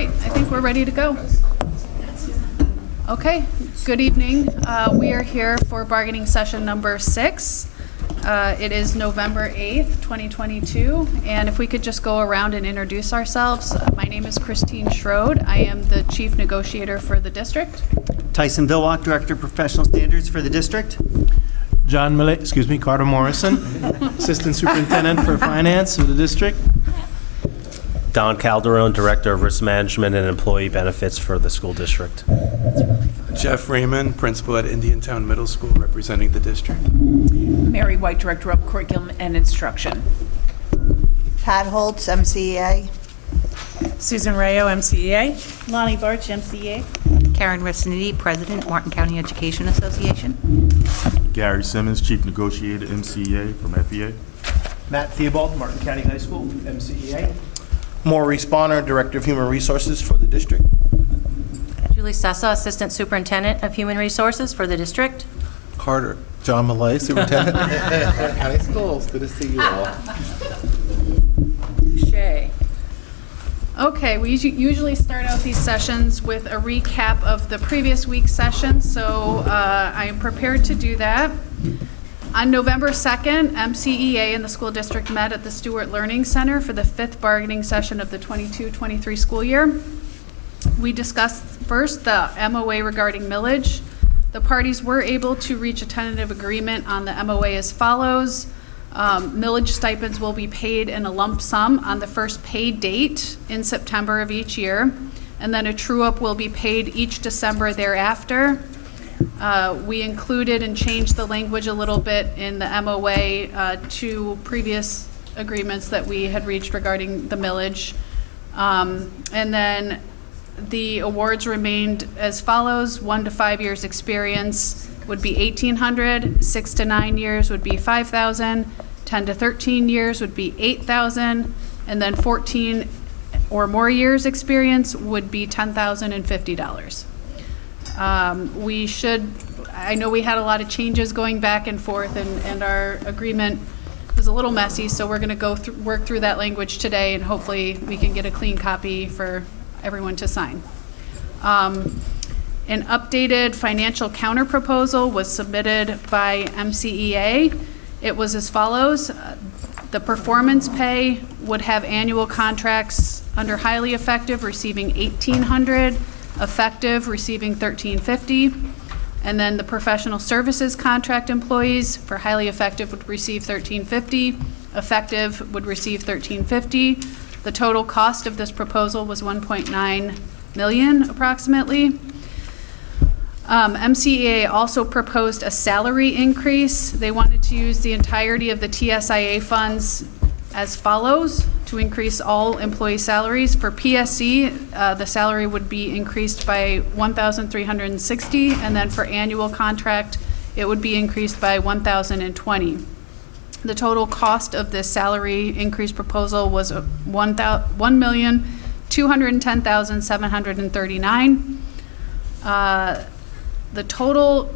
right, I think we're ready to go. Okay, good evening. We are here for bargaining session number 6. It is November 8th, 2022, and if we could just go around and introduce ourselves. My name is Christine Schroed. I am the chief negotiator for the district. Tyson Vilwalk, Director of Professional Standards for the district. Carter Morrison, Assistant Superintendent for Finance of the district. Don Calderon, Director of Risk Management and Employee Benefits for the school district. Jeff Raymond, Principal at Indiantown Middle School, representing the district. Mary White, Director of Curriculum and Instruction. Pat Holtz, MCEA. Susan Rayo, MCEA. Lonnie Barch, MCEA. Karen Resnity, President, Martin County Education Association. Gary Simmons, Chief Negotiator, MCEA from FEA. Matt Theobald, Martin County High School, MCEA. Maurice Bonner, Director of Human Resources for the district. Julie Sessa, Assistant Superintendent of Human Resources for the district. Carter. John Malay, Superintendent. County Schools, good to see you all. Shay. Okay, we usually start out these sessions with a recap of the previous week's session, so I am prepared to do that. On November 2nd, MCEA and the school district met at the Stewart Learning Center for the 5th bargaining session of the 22-23 school year. We discussed first the MOA regarding millage. The parties were able to reach a tentative agreement on the MOA as follows. Millage stipends will be paid in a lump sum on the first pay date in September of each year, and then a true-up will be paid each December thereafter. We included and changed the language a little bit in the MOA to previous agreements that we had reached regarding the millage. And then the awards remained as follows. 1 to 5 years experience would be $1,800, 6 to 9 years would be $5,000, 10 to 13 years would be $8,000, and then 14 or more years experience would be $10,050. I know we had a lot of changes going back and forth, and our agreement was a little messy, so we're going to work through that language today, and hopefully we can get a clean copy for everyone to sign. An updated financial counterproposal was submitted by MCEA. It was as follows. The performance pay would have annual contracts under highly effective receiving $1,800, effective receiving $1,350, and then the professional services contract employees for highly effective would receive $1,350, effective would receive $1,350. The total cost of this proposal was $1.9 million approximately. MCEA also proposed a salary increase. They wanted to use the entirety of the TSIA funds as follows to increase all employee salaries. For PSC, the salary would be increased by $1,360, and then for annual contract, it would be increased by $1,020. The total cost of this salary increase proposal was $1,210,739. The total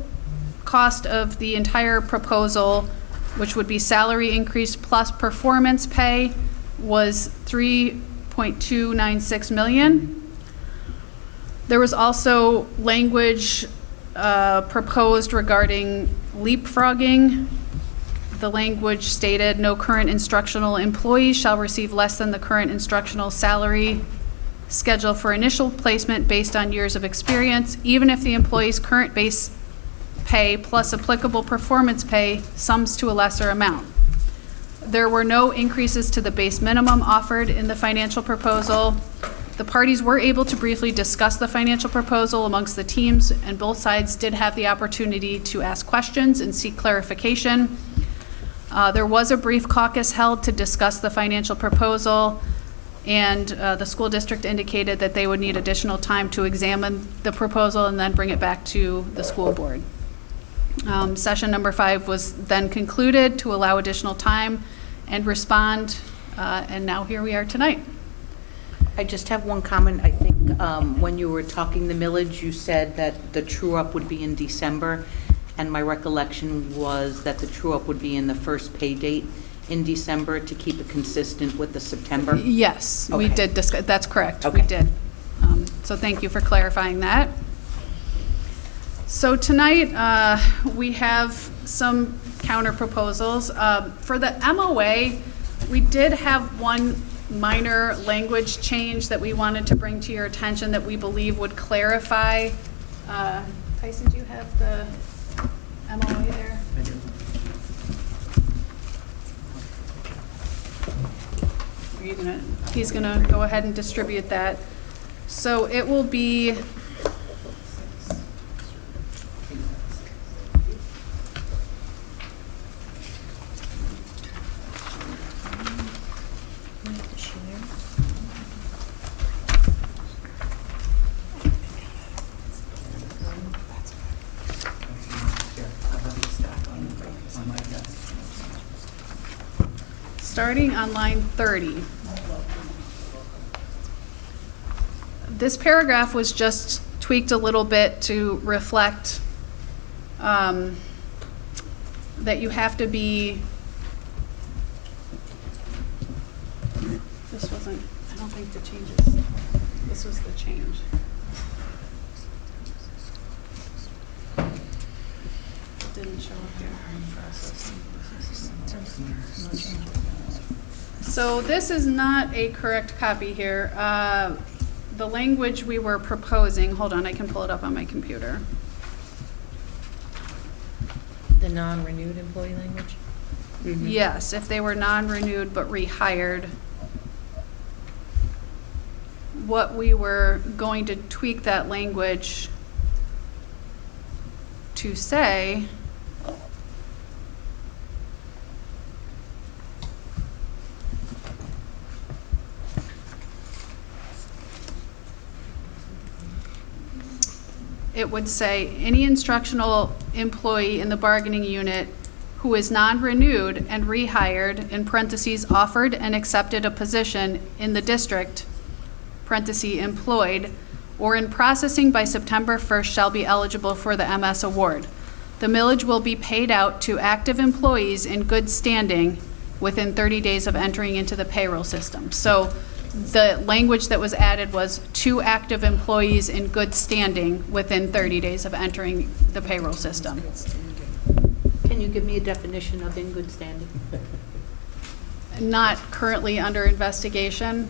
cost of the entire proposal, which would be salary increase plus performance pay, was $3.296 million. There was also language proposed regarding leapfrogging. The language stated, no current instructional employee shall receive less than the current instructional salary schedule for initial placement based on years of experience, even if the employee's current base pay plus applicable performance pay sums to a lesser amount. There were no increases to the base minimum offered in the financial proposal. The parties were able to briefly discuss the financial proposal amongst the teams, and both sides did have the opportunity to ask questions and seek clarification. There was a brief caucus held to discuss the financial proposal, and the school district indicated that they would need additional time to examine the proposal and then bring it back to the school board. Session number 5 was then concluded to allow additional time and respond, and now here we are tonight. I just have one comment. I think when you were talking the millage, you said that the true-up would be in December, and my recollection was that the true-up would be in the first pay date in December to keep it consistent with the September? Yes, we Okay. did discuss, that's correct, we Okay. did. So thank you for clarifying that. So tonight, we have some counter proposals. For the MOA, we did have one minor language change that we wanted to bring to your attention that we believe would clarify. Tyson, do you have the MOA there? He's gonna go ahead and distribute that. So it will be starting on line 30. This paragraph was just tweaked a little bit to reflect that you have to be, this wasn't, I don't think the changes, this was the change. It didn't show up here. So this is not a correct copy here. The language we were proposing, hold on, I can pull it up on my computer. The non-renewed employee language? Yes, if they were non-renewed but rehired. What we were going to tweak that language to say it would say, any instructional employee in the bargaining unit who is non-renewed and rehired, in parentheses, offered and accepted a position in the district, parentheses, employed, or in processing by September 1st shall be eligible for the MS award. The millage will be paid out to active employees in good standing within 30 days of entering into the payroll system. So the language that was added was to active employees in good standing within 30 days of entering the payroll system. Can you give me a definition of in good standing? Not currently under investigation.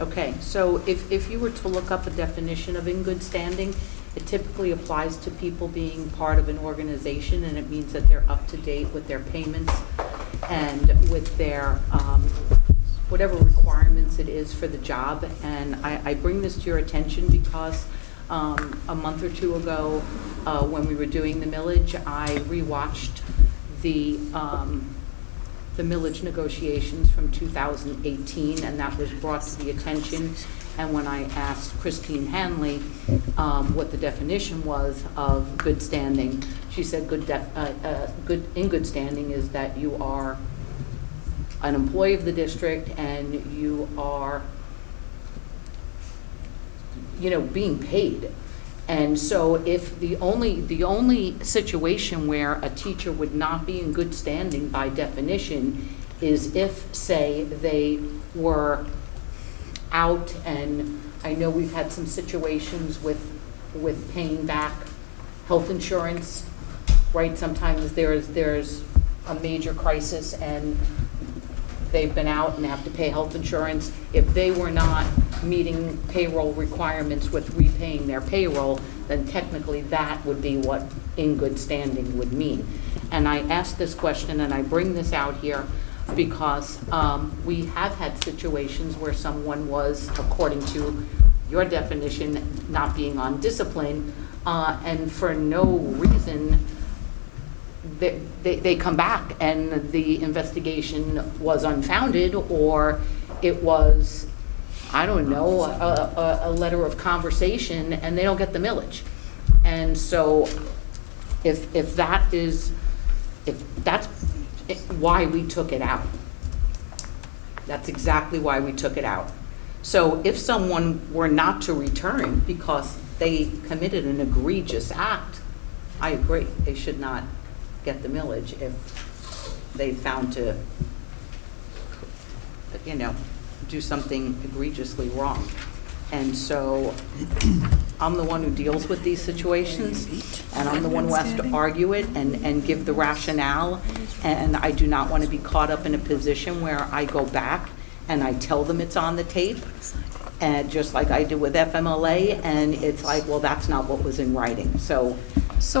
Okay, so if you were to look up a definition of in good standing, it typically applies to people being part of an organization, and it means that they're up to date with their payments and with their whatever requirements it is for the job. And I bring this to your attention because a month or two ago, when we were doing the millage, I rewatched the millage negotiations from 2018, and that was brought to the attention. And when I asked Christine Hanley what the definition was of good standing, she said in good standing is that you are an employee of the district and you are, being paid. And so if the only situation where a teacher would not be in good standing by definition is if, say, they were out, and I know we've had some situations with paying back health insurance, right? Sometimes there's a major crisis and they've been out and have to pay health insurance. If they were not meeting payroll requirements with repaying their payroll, then technically that would be what in good standing would mean. And I asked this question, and I bring this out here because we have had situations where someone was, according to your definition, not being on discipline, and for no reason they come back and the investigation was unfounded, or it was, I don't know, a letter of conversation, and they don't get the millage. And so if that's why we took it out. That's exactly why we took it out. So if someone were not to return because they committed an egregious act, I agree, they should not get the millage if they found to, do something egregiously wrong. And so I'm the one who deals with these situations, and I'm the one who has to argue it and give the rationale. And I do not want to be caught up in a position where I go back and I tell them it's on the tape, and just like I did with FMLA, and it's like, well, that's not what was in writing. So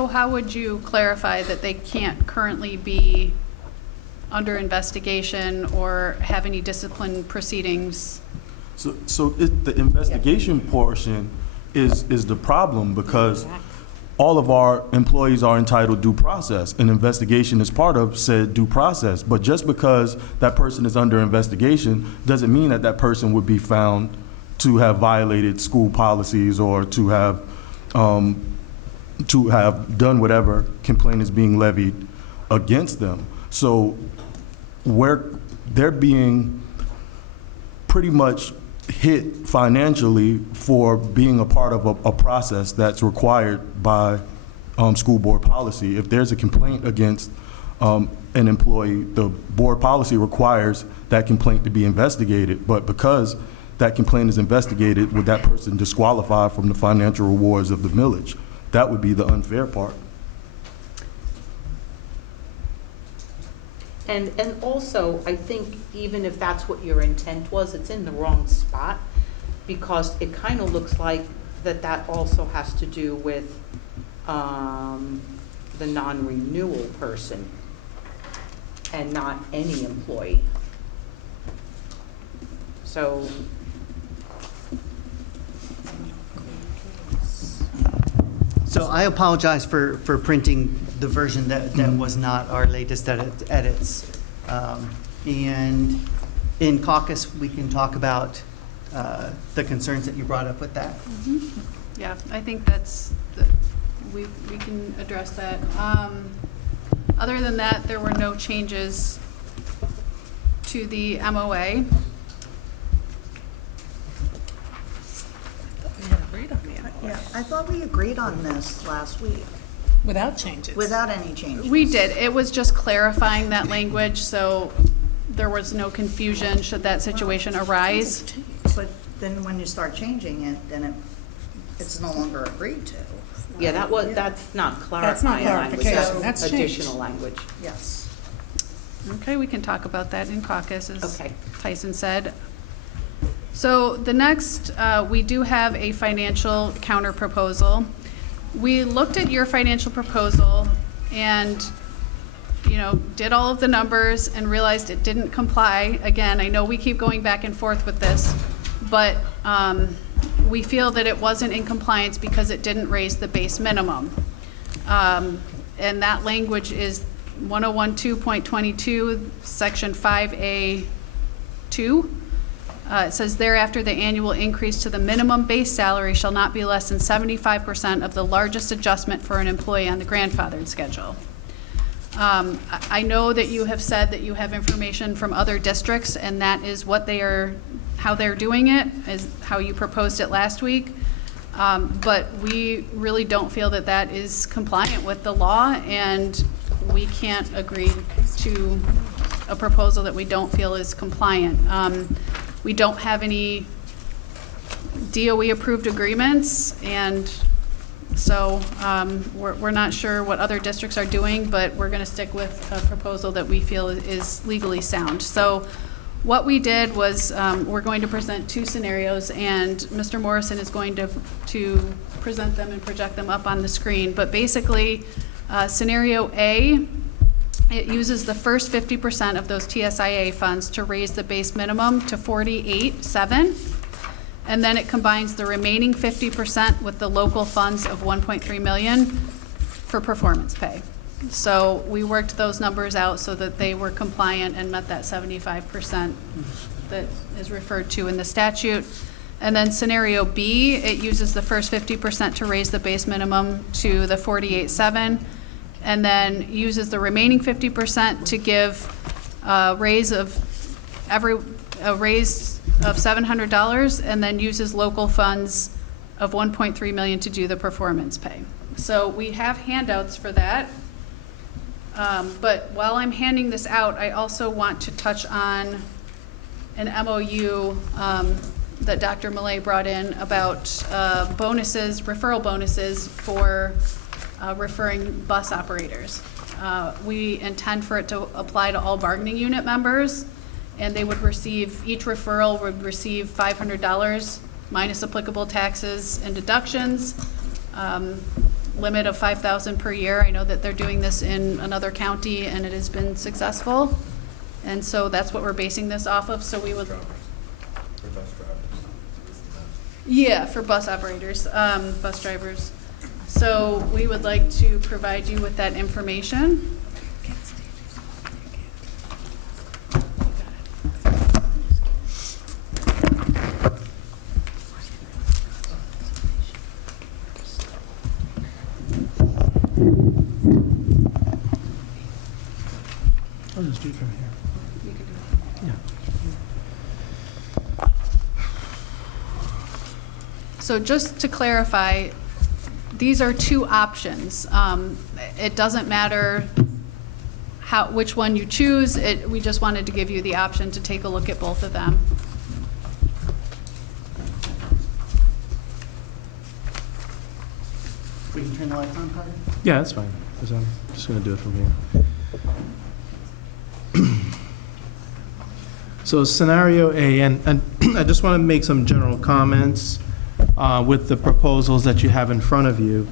how would you clarify that they can't currently be under investigation or have any discipline proceedings? The investigation portion is the problem, because all of our employees are entitled due process. An investigation is part of said due process. But just because that person is under investigation doesn't mean that that person would be found to have violated school policies or to have done whatever complaint is being levied against them. So where they're being pretty much hit financially for being a part of a process that's required by school board policy. If there's a complaint against an employee, the board policy requires that complaint to be investigated. But because that complaint is investigated, would that person disqualify from the financial rewards of the millage? That would be the unfair part. And also, I think even if that's what your intent was, it's in the wrong spot, because it kind of looks like that also has to do with the non-renewal person and not any employee. So I apologize for printing the version that was not our latest edits. And in caucus, we can talk about the concerns that you brought up with that. Yeah, I think we can address that. Other than that, there were no changes to the MOA. Yeah, I thought we agreed on this last week, Without changes. without any changes. We did. It was just clarifying that language, so there was no confusion should that situation arise. But then when you start changing it, then it's no longer agreed to. yeah, that's not clarifying language, clarification. that's That's additional language. Yes. Okay, we can talk about that in caucus, as Okay. Tyson said. So the next, we do have a financial counter proposal. We looked at your financial proposal and, did all of the numbers and realized it didn't comply. Again, I know we keep going back and forth with this, but we feel that it wasn't in compliance because it didn't raise the base minimum. And that language is 1012.22, section 5A2. It says thereafter, the annual increase to the minimum base salary shall not be less than 75% of the largest adjustment for an employee on the grandfathered schedule. I know that you have said that you have information from other districts, and that is how they're doing it, is how you proposed it last week. But we really don't feel that that is compliant with the law, and we can't agree to a proposal that we don't feel is compliant. We don't have any DOE-approved agreements, and so we're not sure what other districts are doing, but we're going to stick with a proposal that we feel is legally sound. So what we did was we're going to present two scenarios, and Mr. Morrison is going to present them and project them up on the screen. But basically, scenario A, it uses the first 50% of those TSIA funds to raise the base minimum to $48,700, and then it combines the remaining 50% with the local funds of $1.3 million for performance pay. So we worked those numbers out so that they were compliant and met that 75% that is referred to in the statute. And then scenario B, it uses the first 50% to raise the base minimum to the $48,700, and then uses the remaining 50% to give a raise of $700, and then uses local funds of $1.3 million to do the performance pay. So we have handouts for that. But while I'm handing this out, I also want to touch on an MOU that Dr. Millay brought in about bonuses, referral bonuses for referring bus operators. We intend for it to apply to all bargaining unit members, and they would receive, each referral would receive $500 minus applicable taxes and deductions, limit of $5,000 per year. I know that they're doing this in another county and it has been successful. And so that's what we're basing this off of, so we would. Yeah, for bus operators, bus drivers. So we would like to provide you with that information. I'll just do it from here. You can do it. Yeah. So just to clarify, these are two options. It doesn't matter which one you choose. We just wanted to give you the option to take a look at both of them. We can turn the lights on, Carter? Yeah, that's fine, 'cause I'm just going to do it from here. So scenario A, and I just want to make some general comments with the proposals that you have in front of you.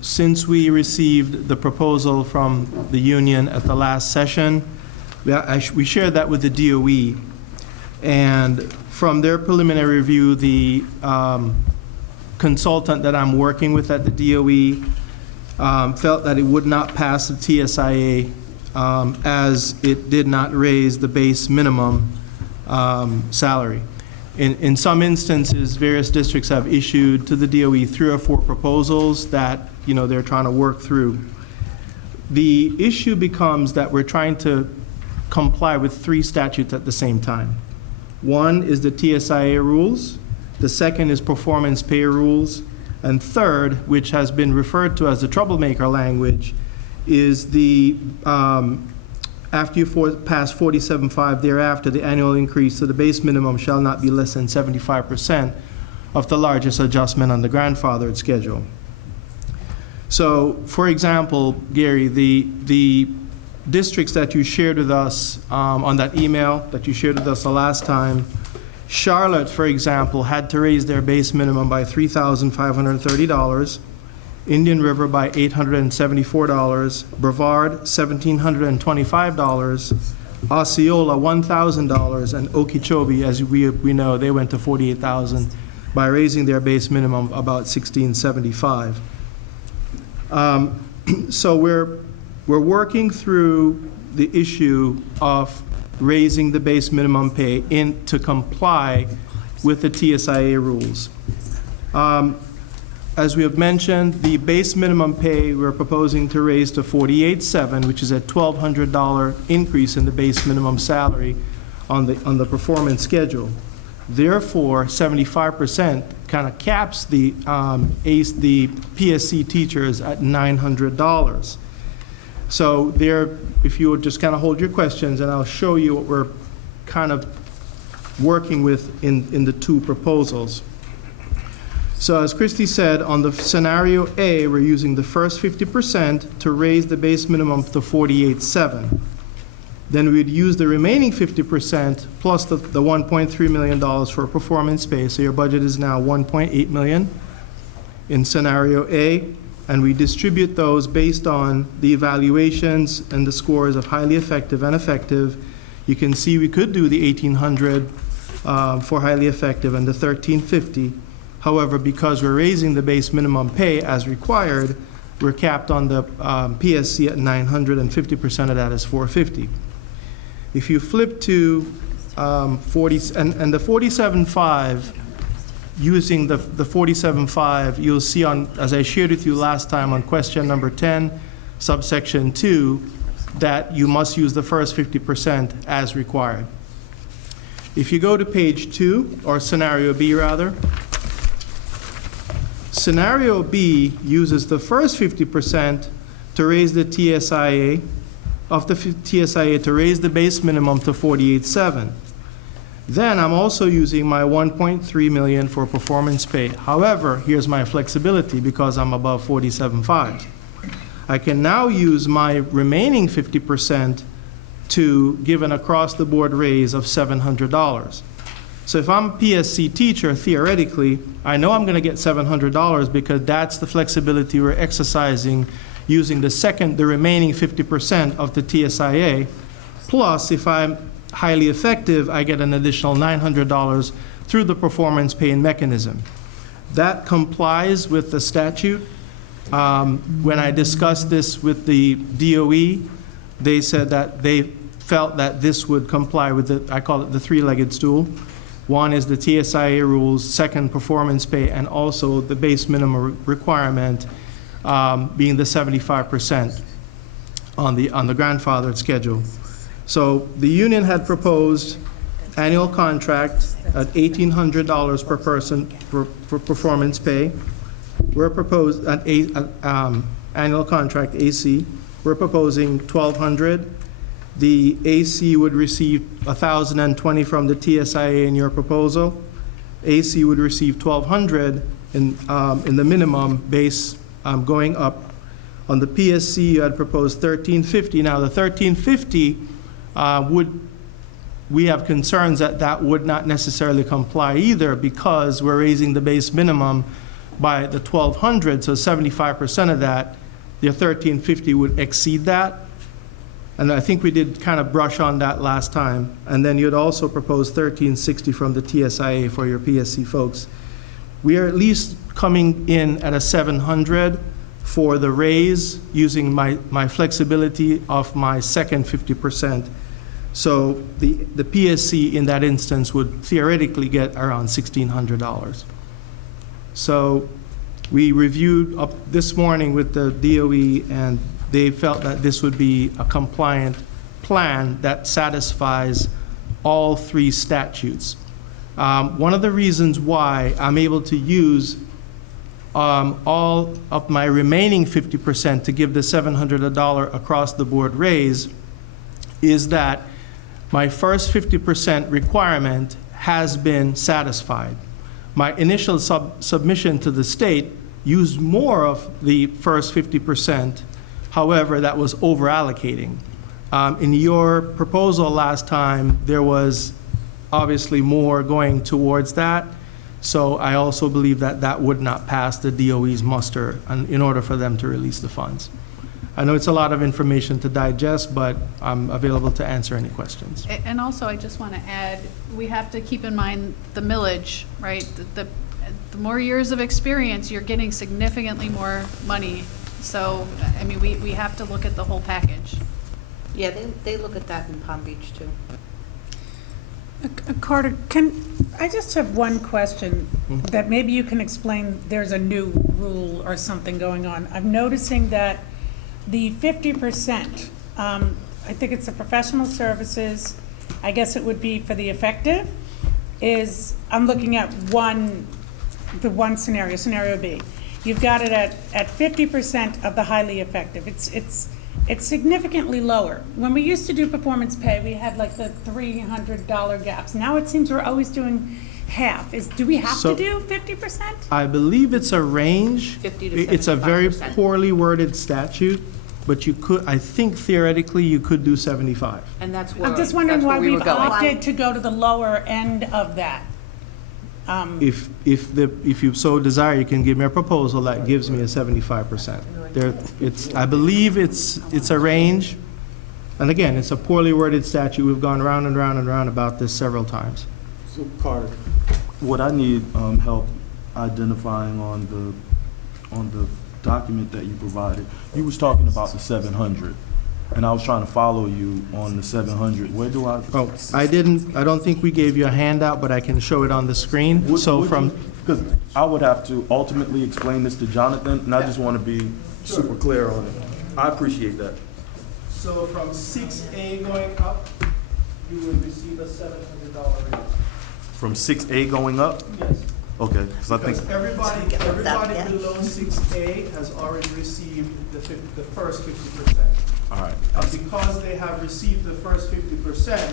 Since we received the proposal from the union at the last session, we shared that with the DOE, and from their preliminary review, the consultant that I'm working with at the DOE felt that it would not pass the TSIA as it did not raise the base minimum salary. In some instances, various districts have issued to the DOE 3 or 4 proposals that, you know, they're trying to work through. The issue becomes that we're trying to comply with 3 statutes at the same time. One is the TSIA rules, the second is performance pay rules, and third, which has been referred to as the troublemaker language, is the after you pass 47.5 thereafter, the annual increase to the base minimum shall not be less than 75% of the largest adjustment on the grandfathered schedule. So, for example, Gary, the districts that you shared with us on that email that you shared with us the last time, Charlotte, for example, had to raise their base minimum by $3,530, Indian River by $874, Brevard $1,725, Osceola $1,000, and Okeechobee, as we know, they went to $48,000 by raising their base minimum about $1,675. So we're working through the issue of raising the base minimum pay to comply with the TSIA rules. As we have mentioned, the base minimum pay we're proposing to raise to $48,700, which is a $1,200 increase in the base minimum salary on the performance schedule. Therefore, 75% kind of caps the PSC teachers at $900. So if you would just kind of hold your questions, and I'll show you what we're kind of working with in the 2 proposals. So as Christy said, on the scenario A, we're using the first 50% to raise the base minimum to $48,700. Then we'd use the remaining 50% plus the $1.3 million for performance pay. So your budget is now $1.8 million in scenario A, and we distribute those based on the evaluations and the scores of highly effective and effective. You can see we could do the $1,800 for highly effective and the $1,350. However, because we're raising the base minimum pay as required, we're capped on the PSC at $900, and 50% of that is $450. If you flip to 40, and the 47.5, using the 47.5, you'll see as I shared with you last time on question number 10, subsection 2, that you must use the first 50% as required. If you go to page 2, or scenario B rather, scenario B uses the first 50% to raise the TSIA, to raise the base minimum to $48,700. Then I'm also using my 1.3 million for performance pay. However, here's my flexibility because I'm above 47.5. I can now use my remaining 50% to give an across-the-board raise of $700. So if I'm a PSC teacher, theoretically, I know I'm going to get $700 because that's the flexibility we're exercising using the remaining 50% of the TSIA. Plus, if I'm highly effective, I get an additional $900 through the performance pay mechanism. That complies with the statute. When I discussed this with the DOE, they said that they felt that this would comply with I call it the three-legged stool. One is the TSIA rules, second, performance pay, and also the base minimum requirement being the 75% on the grandfathered schedule. So the union had proposed annual contract at $1,800 per person for performance pay. We're proposed at annual contract AC. We're proposing $1,200. The AC would receive $1,020 from the TSIA in your proposal. AC would receive $1,200 in the minimum base going up. On the PSC, you had proposed $1,350. Now, the $1,350 we have concerns that would not necessarily comply either because we're raising the base minimum by the $1,200, so 75% of that, the $1,350 would exceed that. And I think we did kind of brush on that last time. And then you'd also propose $1,360 from the TSIA for your PSC folks. We are at least coming in at a $700 for the raise using my flexibility of my second 50%. So the PSC in that instance would theoretically get around $1,600. So we reviewed up this morning with the DOE, and they felt that this would be a compliant plan that satisfies all three statutes. One of the reasons why I'm able to use all of my remaining 50% to give the $700 across the board raise is that my first 50% requirement has been satisfied. My initial submission to the state used more of the first 50%. However, that was over allocating. In your proposal last time, there was obviously more going towards that. So I also believe that that would not pass the DOE's muster in order for them to release the funds. I know it's a lot of information to digest, but I'm available to answer any questions. And also, I just want to add, we have to keep in mind the millage, right? The more years of experience, you're getting significantly more money. So, I mean, we have to look at the whole package. Yeah, they look at that in Palm Beach, too. Carter, I just have one question that maybe you can explain. There's a new rule or something going on. I'm noticing that the 50%, I think it's the professional services, I guess it would be for the effective, I'm looking at the one scenario, scenario B. You've got it at 50% of the highly effective. It's significantly lower. When we used to do performance pay, we had like the $300 gaps. Now it seems we're always doing half. Do we have to do 50%? I believe it's a range. 50 to 75%. It's a very poorly worded statute, but you could, I think theoretically, you could do 75. And that's where I'm just wondering why we were we've going. opted to go to the lower end of that. If you so desire, you can give me a proposal that gives me a 75%. I believe it's a range, and again, it's a poorly worded statute. We've gone round and round and round about this several times. So Carter, what I need help identifying on the document that you provided, you was talking about the 700, and I was trying to follow you on the 700. Where do I? Oh, I don't think we gave you a handout, but I can show it on the screen. Because I would have to ultimately explain this to Jonathan, and I just want to be super clear on it. I appreciate that. So from 6A going up, you would receive a $700 raise. From 6A going up? Yes. Okay, because I think, Because everybody below 6A has already received the first 50%. All right. Because they have received the first 50%,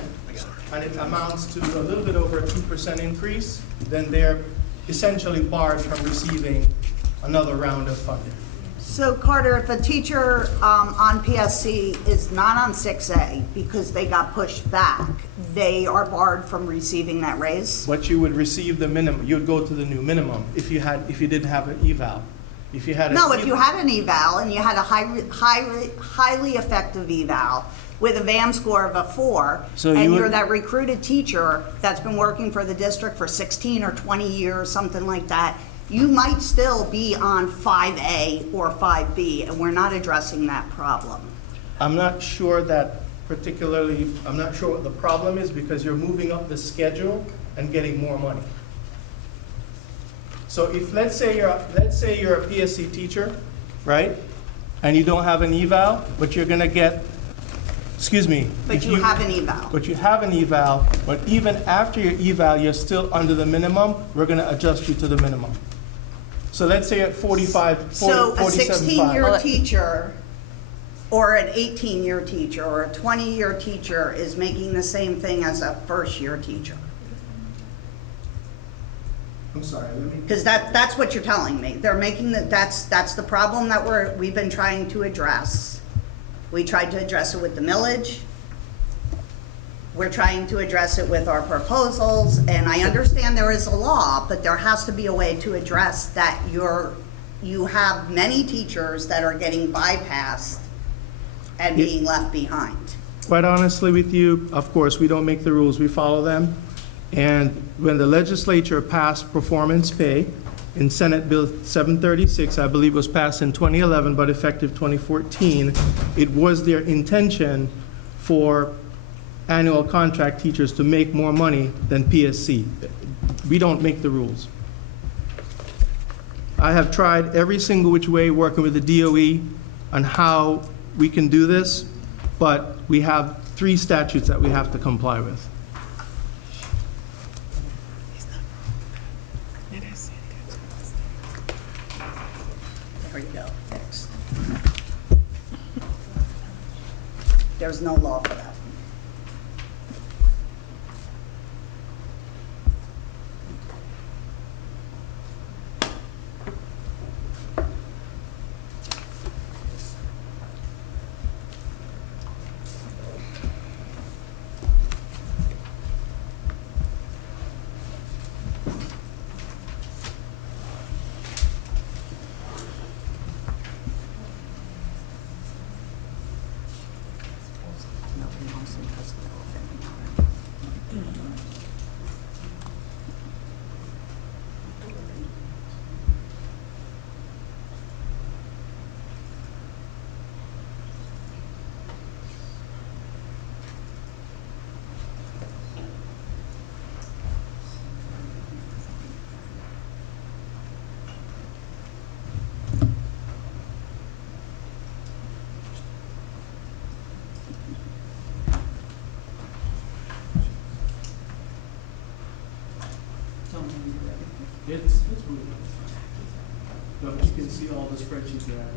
and it amounts to a little bit over a 2% increase, then they're essentially barred from receiving another round of funding. So Carter, if a teacher on PSC is not on 6A because they got pushed back, they are barred from receiving that raise? But you would receive the minimum, you'd go to the new minimum if you didn't have an eval. If you had No, if you had an eval and you had a highly effective eval with a VAM score of a 4, So and you you're would- that recruited teacher that's been working for the district for 16 or 20 years, something like that, you might still be on 5A or 5B, and we're not addressing that problem. I'm not sure that particularly, I'm not sure what the problem is because you're moving up the schedule and getting more money. So if, let's say you're a PSC teacher, right? And you don't have an eval, but you're gonna get, excuse me. But if you have an eval. But you have an eval, but even after your eval, you're still under the minimum, we're gonna adjust you to the minimum. So let's say you're at 45, So a 47.5. 16-year teacher or an 18-year teacher or a 20-year teacher is making the same thing as a first-year teacher. I'm sorry, let me. Because that's what you're telling me. They're making that's the problem that we've been trying to address. We tried to address it with the millage. We're trying to address it with our proposals, and I understand there is a law, but there has to be a way to address that you have many teachers that are getting bypassed and being left behind. Quite honestly with you, of course, we don't make the rules, we follow them. And when the legislature passed performance pay in Senate Bill 736, I believe was passed in 2011, but effective 2014, it was their intention for annual contract teachers to make more money than PSC. We don't make the rules. I have tried every single which way working with the DOE on how we can do this, but we have 3 statutes that we have to comply with. There you go, fixed. There's no law for that. Nobody wants to touch the whole thing. It's moving. No, but you can see all the spreadsheets that I have.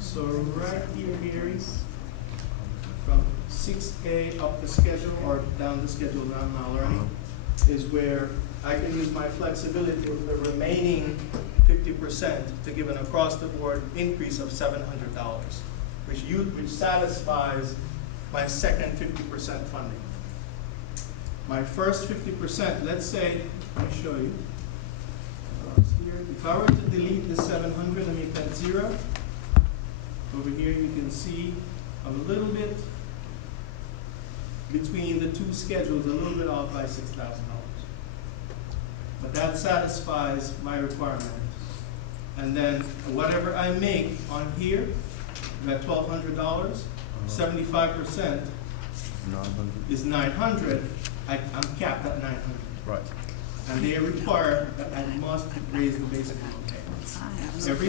So right here, Mary, from 6A up the schedule or down the schedule now learning is where I can use my flexibility with the remaining 50% to give an across-the-board increase of $700, which satisfies my second 50% funding. My first 50%, let's say, let me show you. Here, if I were to delete the 700 and make that 0, over here you can see a little bit between the 2 schedules, a little bit off by $6,000. But that satisfies my requirement. And then whatever I make on here, that $1,200, 75% is $900. I'm capped at $900. Right. and they require that I must raise the base minimum pay. Every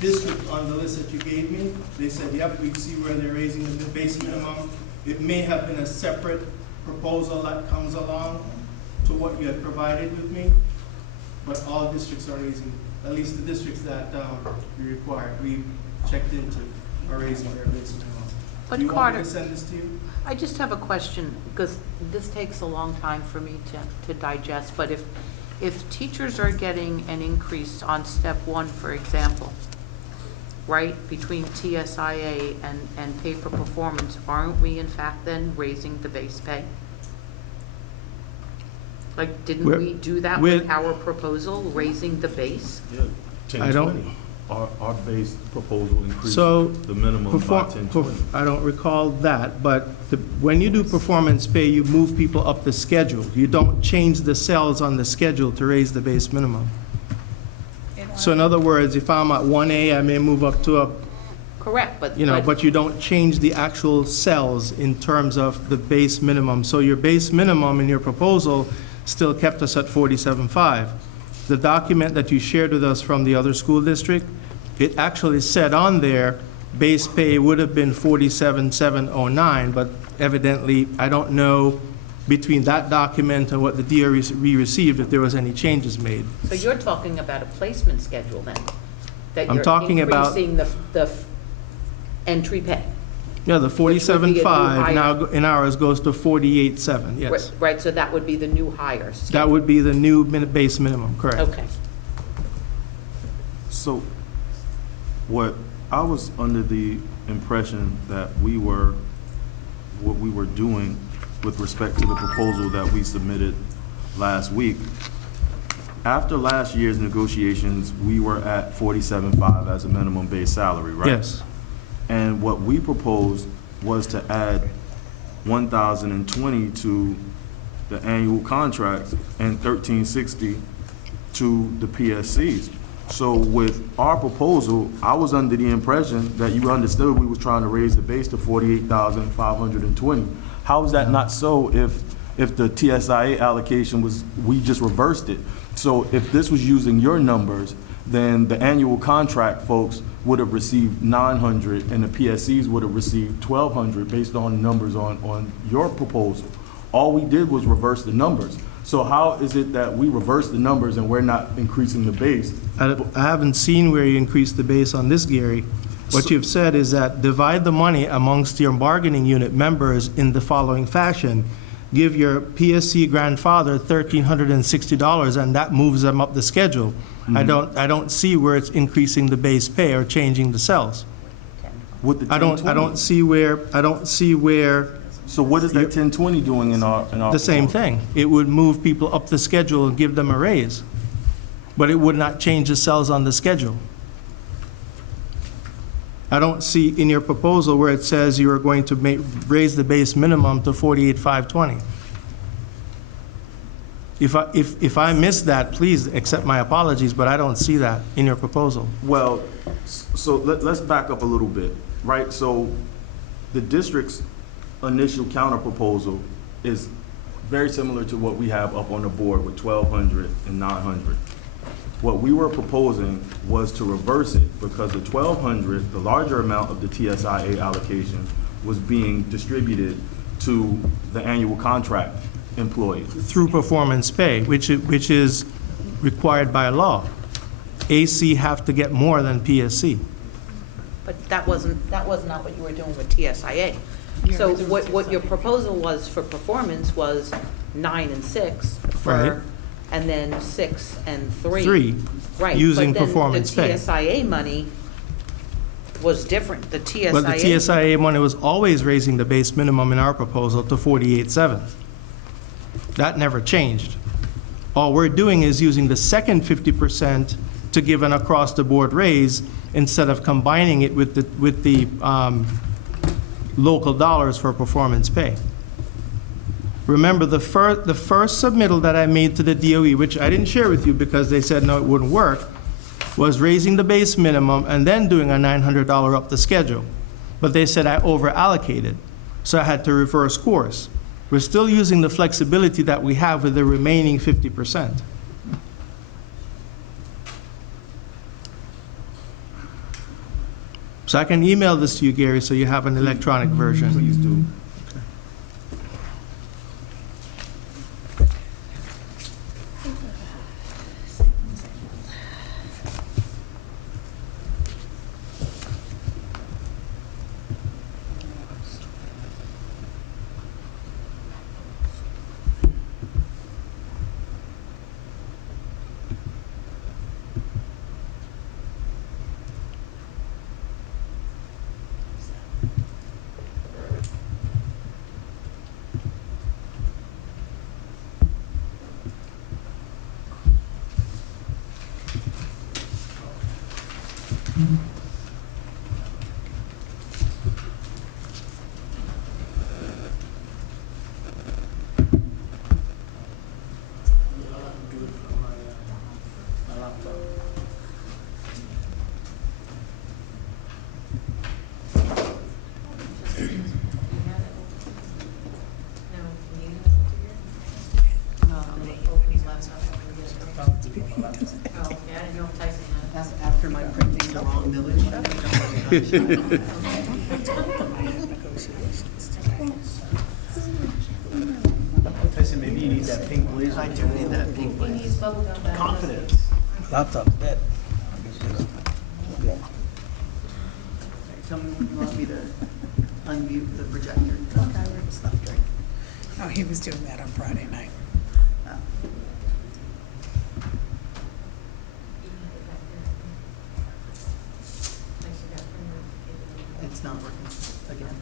district on the list that you gave me, they said, yep, we see where they're raising the base minimum. It may have been a separate proposal that comes along to what you had provided with me, but all districts are raising, at least the districts that we required, we checked into, are raising their base minimum. But Do you want me Carter, to send this to you? I just have a question, because this takes a long time for me to digest, but if teachers are getting an increase on step one, for example, right, between TSIA and pay for performance, aren't we in fact then raising the base pay? Like, didn't we do that with our proposal, raising the base? Yeah, I don't- 1020. Our base proposal increased So, the minimum by 1020. I don't recall that, but when you do performance pay, you move people up the schedule. You don't change the cells on the schedule to raise the base minimum. So in other words, if I'm at 1A, I may move up to a, Correct, but. but you don't change the actual cells in terms of the base minimum. So your base minimum in your proposal still kept us at 47.5. The document that you shared with us from the other school district, it actually said on there, base pay would have been 47,709, but evidently, I don't know between that document and what the DOE received, if there was any changes made. So you're talking about a placement schedule then? That I'm talking you're about- increasing the entry pay? Yeah, the Which would be a new 47.5 now hire. in ours goes to 48.7, yes. Right, so that would be the new hires? That would be the new base minimum, correct. Okay. So, what I was under the impression that what we were doing with respect to the proposal that we submitted last week, after last year's negotiations, we were at 47.5 as a minimum base salary, right? Yes. And what we proposed was to add 1,020 to the annual contracts and 1,360 to the PSCs. So with our proposal, I was under the impression that you understood we was trying to raise the base to 48,520. How is that not so if the TSIA allocation was, we just reversed it? So if this was using your numbers, then the annual contract folks would have received 900 and the PSCs would have received 1,200 based on numbers on your proposal. All we did was reverse the numbers. So how is it that we reverse the numbers and we're not increasing the base? I haven't seen where you increased the base on this, Gary. What you've said is that divide the money amongst your bargaining unit members in the following fashion. Give your PSC grandfather $1,360 and that moves them up the schedule. I don't see where it's increasing the base pay or changing the cells. With the I don't see where So what is that 1020 doing in our the same proposal? thing. It would move people up the schedule and give them a raise, but it would not change the cells on the schedule. I don't see in your proposal where it says you are going to raise the base minimum to 48,520. If I missed that, please accept my apologies, but I don't see that in your proposal. Well, so let's back up a little bit, right? So the district's initial counter proposal is very similar to what we have up on the board with 1,200 and 900. What we were proposing was to reverse it because the 1,200, the larger amount of the TSIA allocation, was being distributed to the annual contract employees. Through performance pay, which is required by law. AC have to get more than PSC. But that was not what you were doing with TSIA. So what your proposal was for performance was 9 and 6 Right. and then 6 and 3. 3, Right. using performance pay. But then the TSIA money was different. The TSIA. But the TSIA money was always raising the base minimum in our proposal to 48.7. That never changed. All we're doing is using the second 50% to give an across-the-board raise instead of combining it with the local dollars for performance pay. Remember, the first submittal that I made to the DOE, which I didn't share with you because they said no, it wouldn't work, was raising the base minimum and then doing a $900 up the schedule. But they said I over-allocated, so I had to reverse course. We're still using the flexibility that we have with the remaining 50%. So I can email this to you, Gary, so you have an electronic version. Please do. After my printing the wrong millage. Tyson, maybe you need that pink blazer. I do need that pink blazer. Confidence. Laptop's dead. Tell me when you want me to unmute the projector. Okay, we're gonna stop drinking. Oh, he was doing that on Friday night. It's not working again.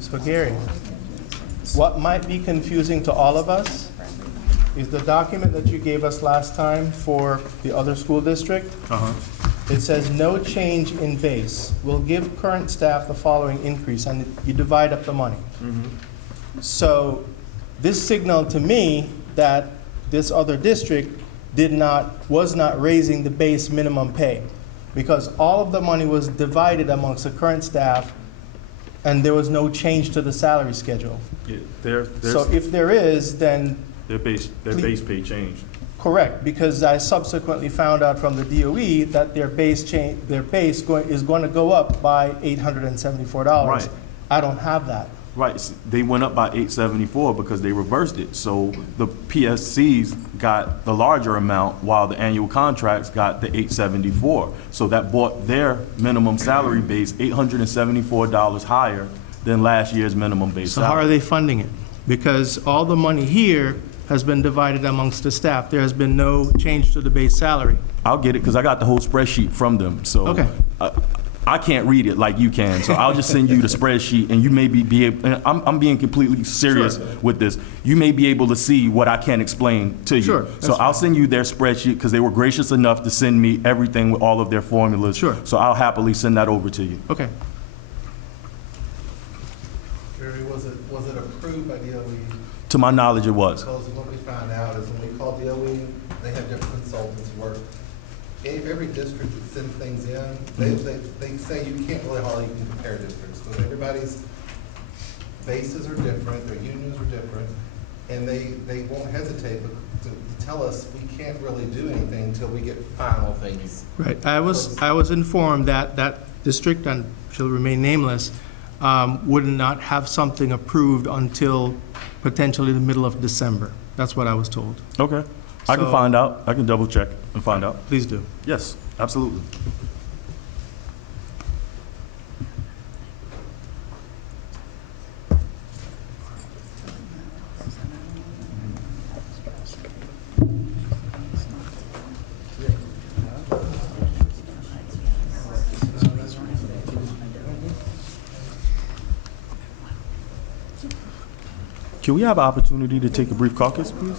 So Gary, what might be confusing to all of us is the document that you gave us last time for the other school district. It says no change in base. Will give current staff the following increase, and you divide up the money. So this signaled to me that this other district was not raising the base minimum pay, because all of the money was divided amongst the current staff and there was no change to the salary schedule. Yeah, So if there is, then their base pay changed. correct, because I subsequently found out from the DOE that their base is going to go up by $874. Right. I don't have that. Right, they went up by $874 because they reversed it. So the PSCs got the larger amount while the annual contracts got the $874. So that brought their minimum salary base $874 higher than last year's minimum base So how salary. are they funding it? Because all the money here has been divided amongst the staff. There has been no change to the base salary. I'll get it because I got the whole spreadsheet from them. So Okay. I can't read it like you can, so I'll just send you the spreadsheet, and you may be able, and I'm being completely serious Sure. with this. You may be able to see what I can't explain to you. Sure, So that's I'll send you their spreadsheet, because they were gracious enough to send me everything with all of their formulas. Sure. So I'll happily send that over to you. Okay. Jerry, was it approved by DOE? To my knowledge, it was. Because what we found out is when we call DOE, they have different consultants work. Every district that sends things in, they say you can't really hardly even compare districts, because everybody's bases are different, their unions are different, and they won't hesitate to tell us we can't really do anything until we get final things. Right. I was informed that that district, and shall remain nameless, would not have something approved until potentially the middle of December. That's what I was told. Okay. I can So- find out. I can double check and find out. Please do. Yes, absolutely. Can we have an opportunity to take a brief caucus, please?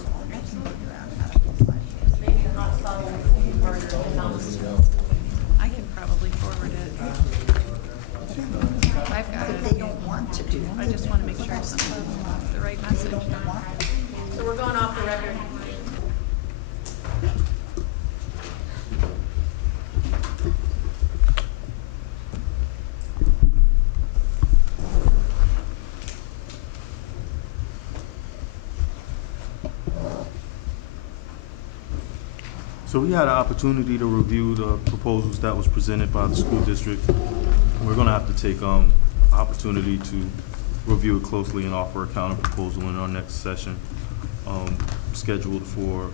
I can probably forward it. I've got it. They don't want to do. I just want to make sure I sent the right message. So we're going off the record. So we had an opportunity to review the proposals that was presented by the school district. We're gonna have to take opportunity to review it closely and offer a counter proposal in our next session, scheduled for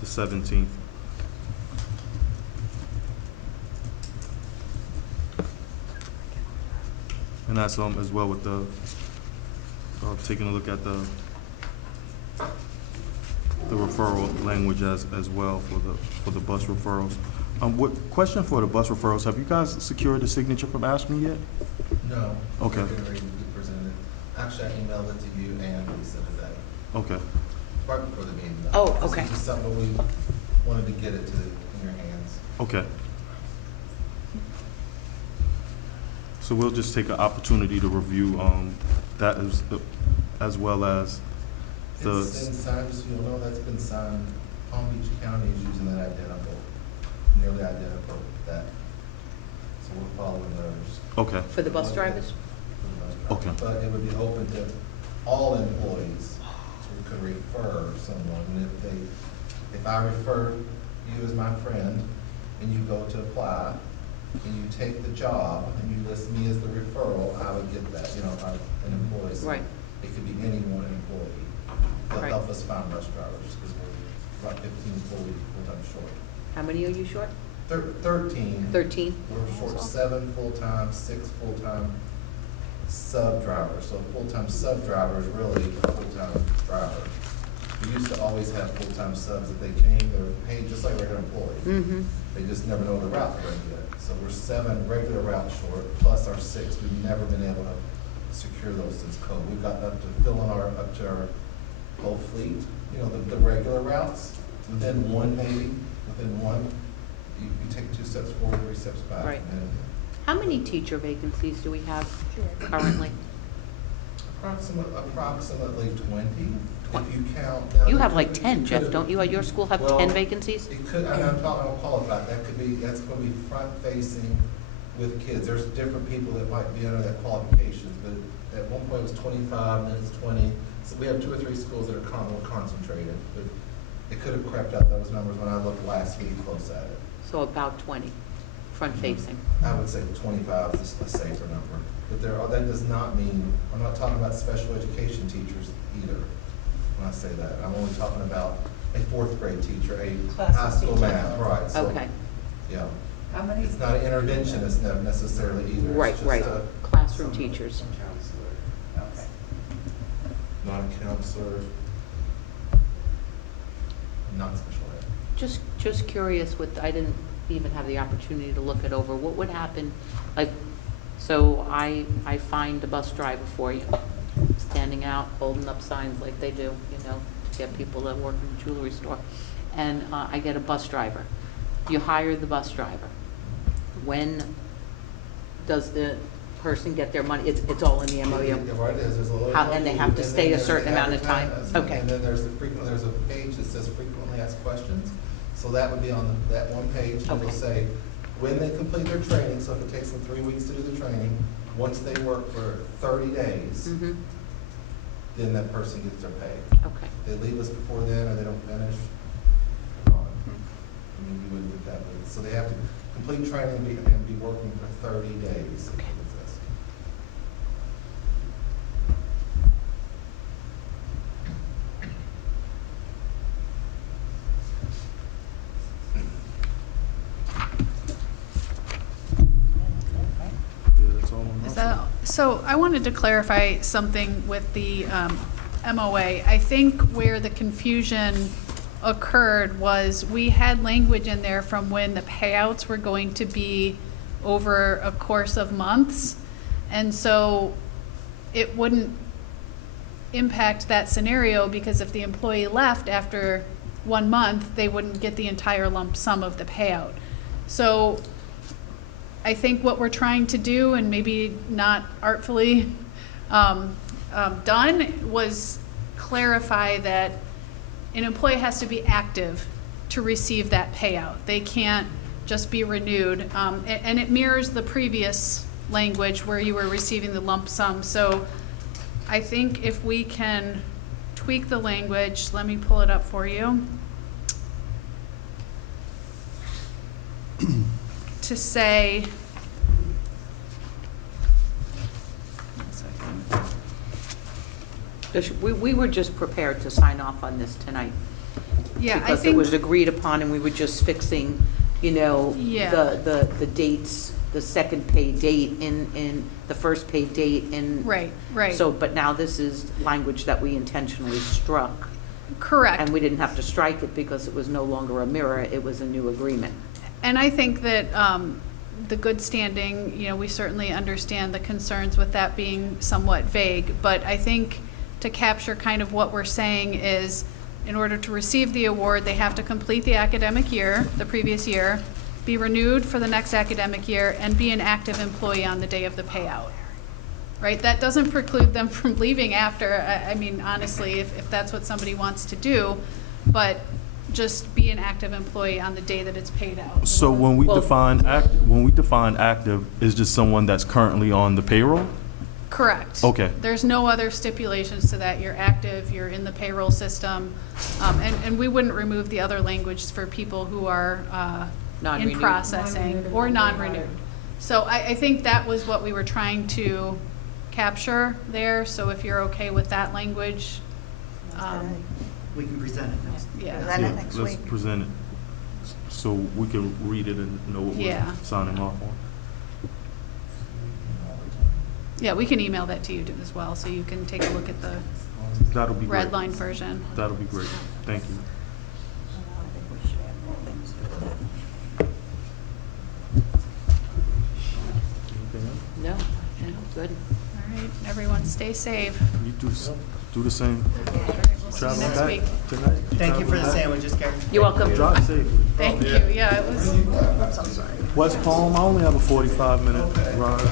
the 17th. And that's as well with the taking a look at the referral language as well for the bus referrals. Question for the bus referrals, have you guys secured the signature from ASME yet? No. Okay. We're getting ready to present it. Actually, I emailed it to you and Lisa today, Okay. right before the meeting. Oh, okay. This is something we wanted to get it in your hands. Okay. So we'll just take an opportunity to review that as well as It's been signed, so you'll know that's been signed. Palm Beach County is using that nearly identical, that. So we're following those. Okay. For the bus drivers? Okay. But it would be open to all employees who could refer someone. And if I refer you as my friend, and you go to apply, and you take the job, and you list me as the referral, I would get that, if I'm an employee. So Right. It could be any one employee. They'll Right. help us find bus drivers, because we're about 15 full-time short. How many are you short? 13. 13? We're short 7 full-time, 6 full-time sub-drivers. So a full-time sub-driver is really a full-time driver. We used to always have full-time subs that they came, they were paid just like regular employees. Mm-hmm. They just never know the route they're going to get. So we're 7 regular routes short, plus our 6. We've never been able to secure those since COVID. We've got up to filling up to our whole fleet, the regular routes, within one maybe, within one, you take 2 steps forward, 3 steps back. Right. And How many teacher vacancies do we have currently? approximately 20, if you count. Now, You there have like could- 10, it Jeff, could- don't you? At your school have Well, 10 vacancies? It could, and I'm talking, I'll qualify, that's going to be front-facing with kids. There's different people that might be under that qualifications, but at one point it was 25, and then it's 20. So we have 2 or 3 schools that are more concentrated, but it could have crept up those numbers when I looked last week close at it. So about 20, front-facing. I would say 25 is a safer number. But that does not mean, I'm not talking about special education teachers either when I say that. I'm only talking about a 4th grade teacher, a high school math, right? So, Okay, yeah. How many? It's not an interventionist necessarily either. It's right, just right. a- Classroom teachers. Okay. Not a counselor, not special ed. Just curious with, I didn't even have the opportunity to look it over, what would happen, like, so I find a bus driver for you, standing out, holding up signs like they do, you know, to get people that work in the jewelry store, and I get a bus driver. You hire the bus driver. When does the person get their money? It's all in the MOU? Yeah, right, there's a little And they have to and stay then a there's certain the amount of time? advertisement, Okay. And then there's a page that says frequently asked questions. So that would be on that one page, and it'll Okay. say, when they complete their training, so if it takes them 3 weeks to do the training, once they work for 30 days, Mm-hmm, then that person gets their pay. okay. If they leave us before then, or they don't finish, they're gone. I mean, you wouldn't get that, but, so they have to complete training and be working for 30 days. Okay. Yeah, that's all on Is us. that, so I wanted to clarify something with the MOA. I think where the confusion occurred was we had language in there from when the payouts were going to be over a course of months. And so it wouldn't impact that scenario because if the employee left after 1 month, they wouldn't get the entire lump sum of the payout. So I think what we're trying to do, and maybe not artfully done, was clarify that an employee has to be active to receive that payout. They can't just be renewed. And it mirrors the previous language where you were receiving the lump sum. So I think if we can tweak the language, let me pull it up for you. To say, We were just prepared to sign off on this tonight. yeah, I Because it think, was agreed upon, and we were just fixing, you know, Yeah. the dates, the second pay date in the first pay date in. right, right, So, but now this is language that we intentionally struck, correct. and we didn't have to strike it because it was no longer a mirror, it was a new agreement. And I think that the good standing, you know, we certainly understand the concerns with that being somewhat vague, but I think to capture kind of what we're saying is, in order to receive the award, they have to complete the academic year, the previous year, be renewed for the next academic year, and be an active employee on the day of the payout. Right? That doesn't preclude them from leaving after, I mean, honestly, if that's what somebody wants to do, but just be an active employee on the day that it's paid out. So when we Well- define active, is just someone that's currently on the payroll? Correct. Okay. There's no other stipulations to that. You're active, you're in the payroll system, and we wouldn't remove the other language for people who are in Non-renewed. processing or non-renewed. So I think that was what we were trying to capture there, so if you're okay with that language, We can present it next. yeah. Then Yeah, next let's week. present it, so we can read it and know what Yeah. we're signing off on. Yeah, we can email that to you as well, so you can take a look at the That'll be great. red line version. That'll be great. Thank you. Anything else? No, no, good. All right, everyone stay safe. You do the same. All right, we'll see you Travel next back week. tonight? Thank you for the Travel back? sandwiches, Karen. You're welcome. Drive safely. Thank you, yeah, it was. West Palm, I only have a 45-minute ride.